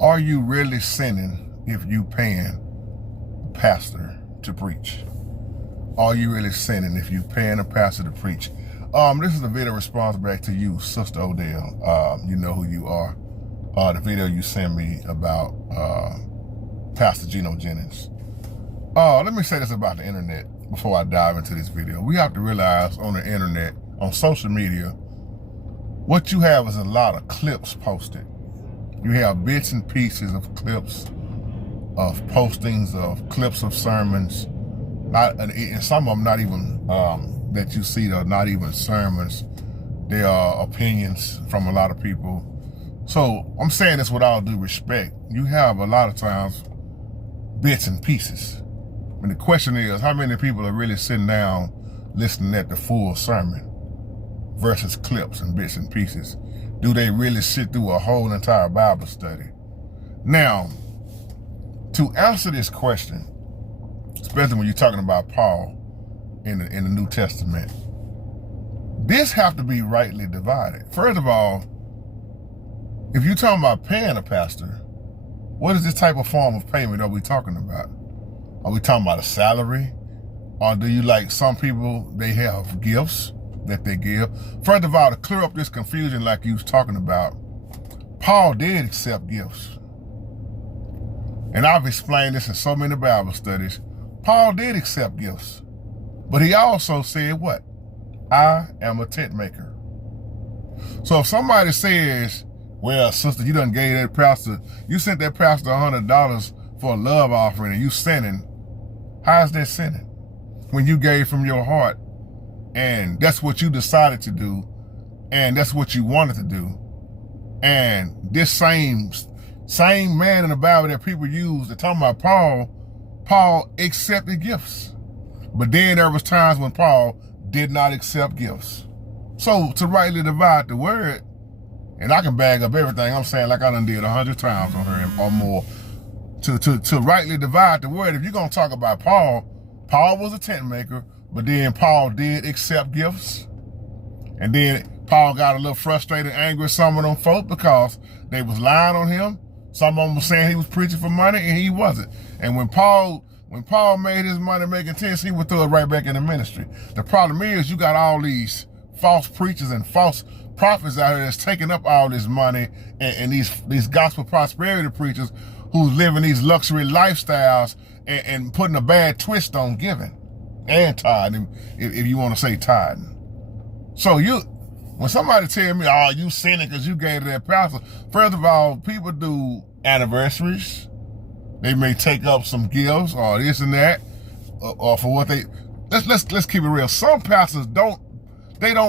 Are you really sinning if you paying a pastor to preach? Are you really sinning if you paying a pastor to preach? This is a video response back to you, Sister Odell. You know who you are. The video you sent me about Pastor Gino Jennings. Let me say this about the internet before I dive into this video. We have to realize on the internet, on social media, what you have is a lot of clips posted. You have bits and pieces of clips, of postings, of clips of sermons, and some of them not even, that you see are not even sermons. They are opinions from a lot of people. So I'm saying this with all due respect. You have a lot of times bits and pieces. And the question is, how many people are really sitting down listening at the full sermon versus clips and bits and pieces? Do they really sit through a whole entire Bible study? Now, to answer this question, especially when you're talking about Paul in the New Testament, this have to be rightly divided. First of all, if you're talking about paying a pastor, what is this type of form of payment are we talking about? Are we talking about a salary? Or do you, like some people, they have gifts that they give? First of all, to clear up this confusion like you was talking about, Paul did accept gifts. And I've explained this in so many Bible studies. Paul did accept gifts. But he also said what? I am a tent maker. So if somebody says, well, sister, you done gave that pastor, you sent that pastor $100 for a love offering and you sinning, how is that sinning? When you gave from your heart and that's what you decided to do and that's what you wanted to do. And this same man in the Bible that people use to talk about Paul accepted gifts. But then there was times when Paul did not accept gifts. So to rightly divide the word, and I can bag up everything I'm saying like I done did 100 times on her or more, to rightly divide the word, if you're gonna talk about Paul was a tent maker, but then Paul did accept gifts. And then Paul got a little frustrated, angry with some of them folk because they was lying on him. Some of them was saying he was preaching for money and he wasn't. And when Paul made his money making sense, he would throw it right back in the ministry. The problem is you got all these false preachers and false prophets out here that's taking up all this money and these gospel prosperity preachers who's living these luxury lifestyles and putting a bad twist on giving and tithing, if you want to say tithing. So when somebody tell me, oh, you sinning because you gave to that pastor, first of all, people do anniversaries. They may take up some gifts or this and that, or for what they, let's keep it real. Some pastors don't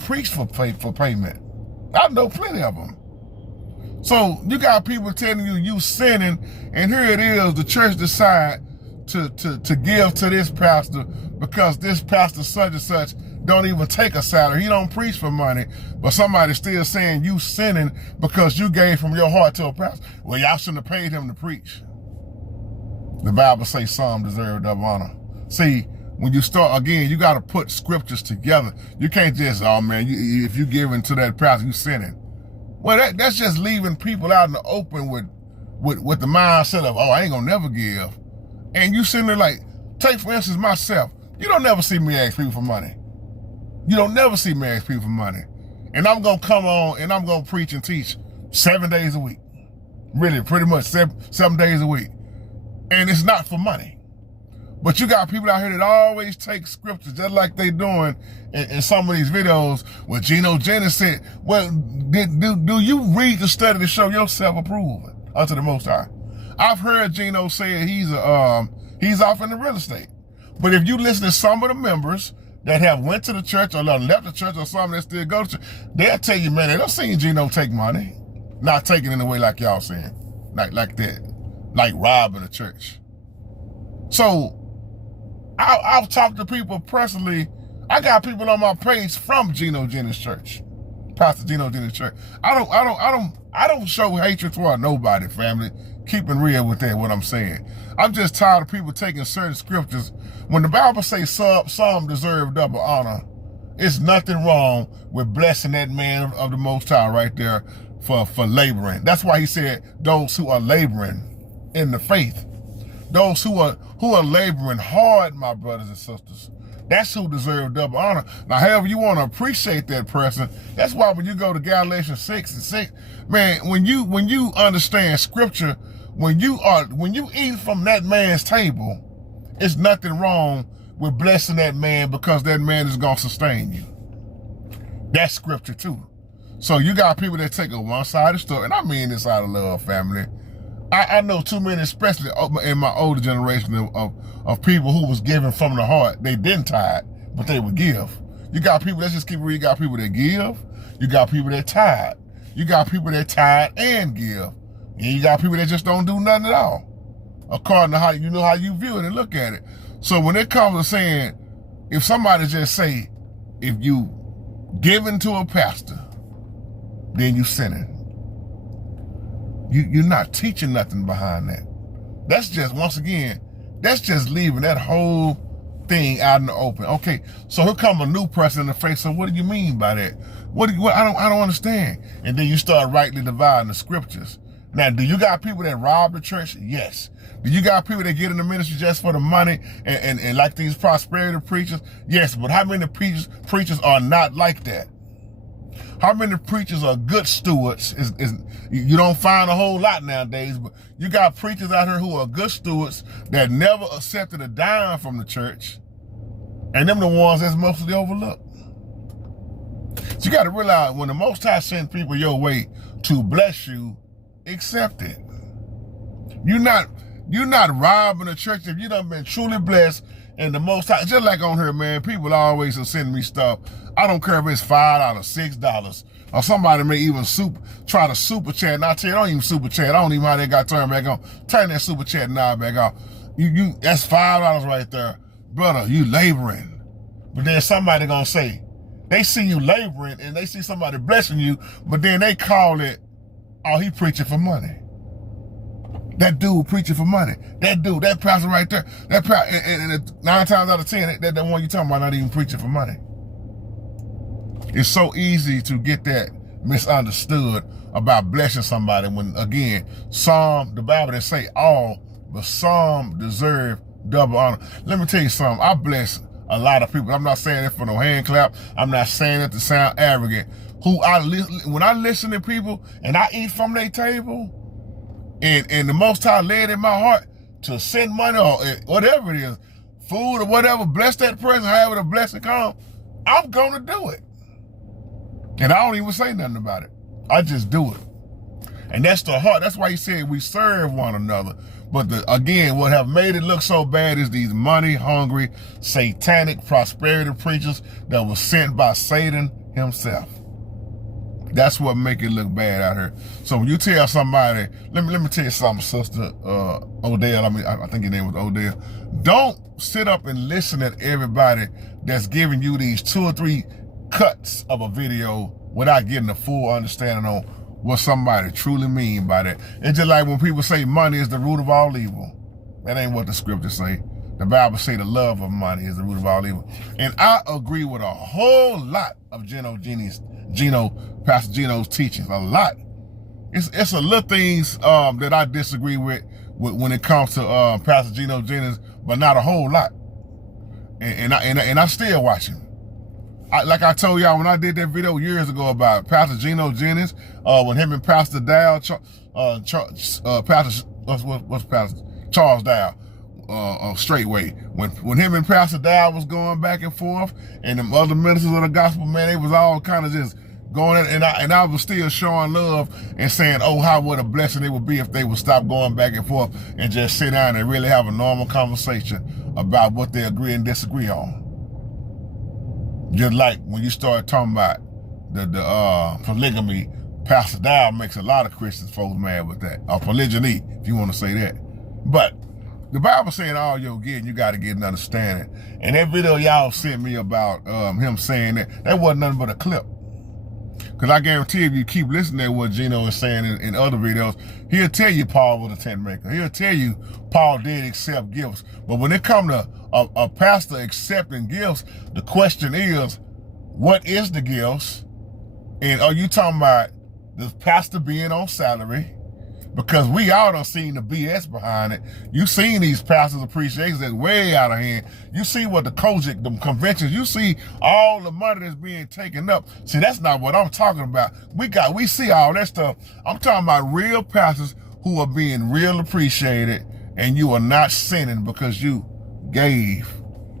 preach for payment. I know plenty of them. So you got people telling you sinning, and here it is, the church decide to give to this pastor because this pastor such and such don't even take a salary. He don't preach for money, but somebody's still saying you sinning because you gave from your heart to a pastor. Well, y'all shouldn't have paid him to preach. The Bible says some deserve double honor. See, when you start, again, you got to put scriptures together. You can't just, oh man, if you giving to that pastor, you sinning. Well, that's just leaving people out in the open with the mindset of, oh, I ain't gonna never give. And you sitting there like, take for instance myself. You don't never see me ask people for money. You don't never see me ask people for money. And I'm gonna come on and I'm gonna preach and teach 7 days a week. Really, pretty much seven days a week. And it's not for money. But you got people out here that always take scriptures just like they doing in some of these videos where Gino Jennings said, well, do you read the study to show yourself approval unto the Most High? I've heard Gino say he's off in the real estate. But if you listen to some of the members that have went to the church or left the church or some that still go to church, they'll tell you, man, they don't see Gino take money. Not taking it in a way like y'all saying. Like that. Like robbing a church. So I've talked to people personally. I got people on my page from Gino Jennings Church, Pastor Gino Jennings Church. I don't show hatred toward nobody, family. Keeping real with that, what I'm saying. I'm just tired of people taking certain scriptures. When the Bible says some deserve double honor, it's nothing wrong with blessing that man of the Most High right there for laboring. That's why he said those who are laboring in the faith. Those who are laboring hard, my brothers and sisters. That's who deserve double honor. Now, however you want to appreciate that person, that's why when you go to Galatians 6:6, man, when you understand scripture, when you eat from that man's table, it's nothing wrong with blessing that man because that man is gonna sustain you. That's scripture too. So you got people that take a one-sided story, and I mean this out of love, family. I know too many, especially in my older generation of people who was giving from the heart. They didn't tithe, but they would give. You got people, let's just keep it real, you got people that give, you got people that tithe, you got people that tithe and give, and you got people that just don't do nothing at all, according to how you view it and look at it. So when it comes to saying, if somebody just say, if you giving to a pastor, then you sinning. You're not teaching nothing behind that. That's just, once again, that's just leaving that whole thing out in the open. Okay, so here come a new person in the face. So what do you mean by that? What I don't understand. And then you start rightly dividing the scriptures. Now, do you got people that rob the church? Yes. Do you got people that get in the ministry just for the money and like these prosperity preachers? Yes, but how many preachers are not like that? How many preachers are good stewards? You don't find a whole lot nowadays, but you got preachers out here who are good stewards that never accepted a dime from the church, and them the ones that's mostly overlooked. So you got to realize, when the Most High sends people your way to bless you, accept it. You're not robbing the church if you done been truly blessed. And the Most High, just like on here, man, people always are sending me stuff. I don't care if it's $5, $6, or somebody may even try to super chat. And I tell you, don't even super chat. I don't even know how they got turned back on. Turn that super chat knob back on. That's $5 right there. Brother, you laboring. But then somebody gonna say, they see you laboring and they see somebody blessing you, but then they call it, oh, he preaching for money. That dude preaching for money. That dude, that pastor right there, that pastor, and 9 times out of 10, that the one you talking about not even preaching for money. It's so easy to get that misunderstood about blessing somebody when, again, the Bible didn't say all, but some deserve double honor. Let me tell you something. I bless a lot of people. I'm not saying it for no hand clap. I'm not saying it to sound arrogant. When I listen to people and I eat from their table, and the Most High led in my heart to send money or whatever it is, food or whatever, bless that person, however the blessing comes, I'm going to do it. And I don't even say nothing about it. I just do it. And that's the heart. That's why he said we serve one another. But again, what have made it look so bad is these money-hungry, satanic prosperity preachers that were sent by Satan himself. That's what make it look bad out here. So when you tell somebody, let me tell you something, sister Odell, I think your name was Odell. Don't sit up and listen at everybody that's giving you these 2 or 3 cuts of a video without getting a full understanding on what somebody truly mean by that. It's just like when people say money is the root of all evil. That ain't what the scriptures say. The Bible say the love of money is the root of all evil. And I agree with a whole lot of Pastor Geno's teachings, a lot. It's a little things that I disagree with when it comes to Pastor Geno Jennings, but not a whole lot. And I still watch him. Like I told y'all when I did that video years ago about Pastor Geno Jennings, when him and Pastor Dow, Charles Dow, straightway. When him and Pastor Dow was going back and forth, and them other ministers of the gospel, man, they was all kind of just going in, and I was still showing love and saying, oh, how what a blessing it would be if they would stop going back and forth and just sit down and really have a normal conversation about what they agree and disagree on. Just like when you start talking about the polygamy, Pastor Dow makes a lot of Christians folks mad with that. Or polygyny, if you want to say that. But the Bible saying all you're getting, you got to get an understanding. And that video y'all sent me about him saying that wasn't nothing but a clip. Because I guarantee if you keep listening to what Geno is saying in other videos, he'll tell you Paul was a tent maker. He'll tell you Paul did accept gifts. But when it comes to a pastor accepting gifts, the question is, what is the gifts? And are you talking about the pastor being on salary, because we all done seen the BS behind it. You seen these pastors' appreciations that's way out of hand. You see what the Kojic, the conventions, you see all the money that's being taken up. See, that's not what I'm talking about. We see all that stuff. I'm talking about real pastors who are being real appreciated, and you are not sinning because you gave.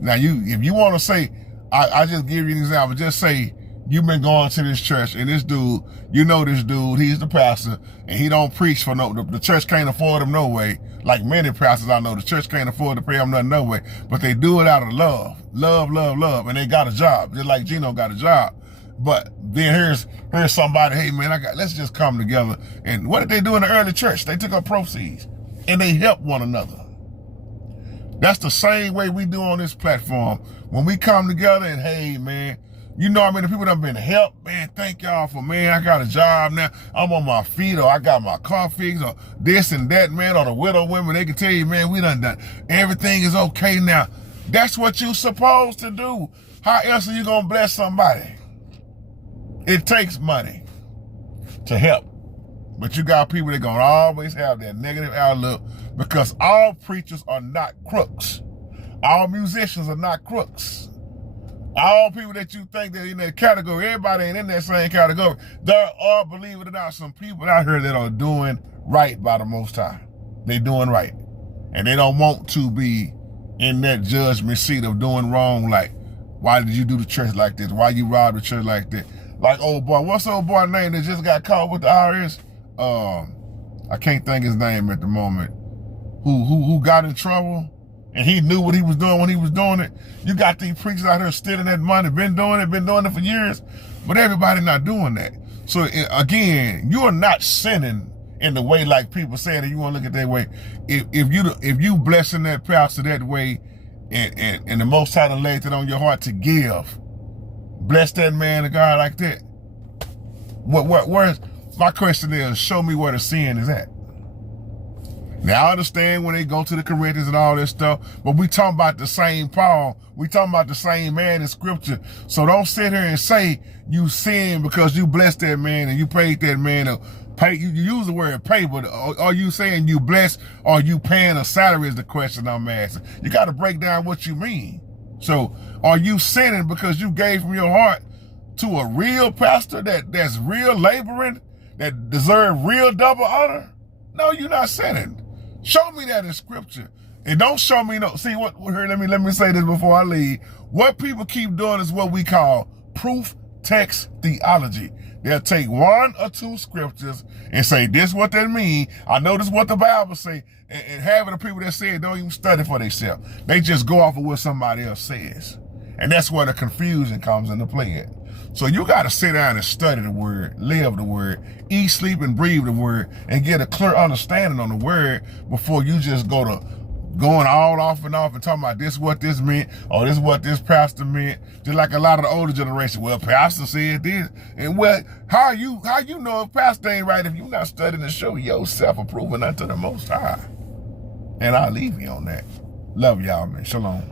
Now, if you want to say, I just give you an example. Just say you've been going to this church, and this dude, you know this dude, he's the pastor, and he don't preach for the church can't afford him no way. Like many pastors I know, the church can't afford to pay him nothing no way. But they do it out of love. Love, and they got a job. Just like Gino got a job. But then here's somebody, hey man, let's just come together. And what did they do in the early church? They took up proceeds and they helped one another. That's the same way we do on this platform. When we come together and, hey man, you know how many people that have been helped? Man, thank y'all for, man, I got a job now. I'm on my feet, or I got my car fixed, or this and that, man, or the widow women, they can tell you, man, we done. Everything is okay now. That's what you're supposed to do. How else are you going to bless somebody? It takes money to help. But you got people that going to always have that negative outlook, because all preachers are not crooks. All musicians are not crooks. All people that you think that in that category, everybody ain't in that same category. There are, believe it or not, some people out here that are doing right by the Most High. They doing right. And they don't want to be in that judgment seat of doing wrong. Like, why did you do the church like this? Why you robbed the church like that? Like, old boy, what's the old boy's name that just got caught with the IRS? I can't think his name at the moment. Who got in trouble? And he knew what he was doing when he was doing it. You got these preachers out here stealing that money, been doing it for years, but everybody not doing that. So again, you are not sinning in the way like people say that you want to look at that way. If you blessing that pastor that way, and the Most High laid it on your heart to give, bless that man of God like that. Where's my question is, show me where the sin is at. Now, I understand when they go to the Corinthians and all this stuff, but we talking about the same Paul. We talking about the same man in scripture. So don't sit here and say you sin because you blessed that man and you paid that man to pay. You use the word pay, but are you saying you blessed or you paying a salary is the question I'm asking. You got to break down what you mean. So are you sinning because you gave from your heart to a real pastor that's real laboring, that deserve real double honor? No, you're not sinning. Show me that in scripture. And don't show me no, see what here, let me say this before I leave. What people keep doing is what we call proof text theology. They'll take one or two scriptures and say, this is what that mean. I know this is what the Bible say. And having the people that say it don't even study for themselves. They just go off of what somebody else says. And that's where the confusion comes into play at. So you got to sit down and study the word, live the word, eat, sleep, and breathe the word, and get a clear understanding on the word before you just going all off and talking about this what this meant, or this what this pastor meant. Just like a lot of the older generation, well, pastor said this. And well, how you know if pastor ain't right if you're not studying to show yourself approving unto the Most High? And I'll leave you on that. Love y'all, man. Shalom.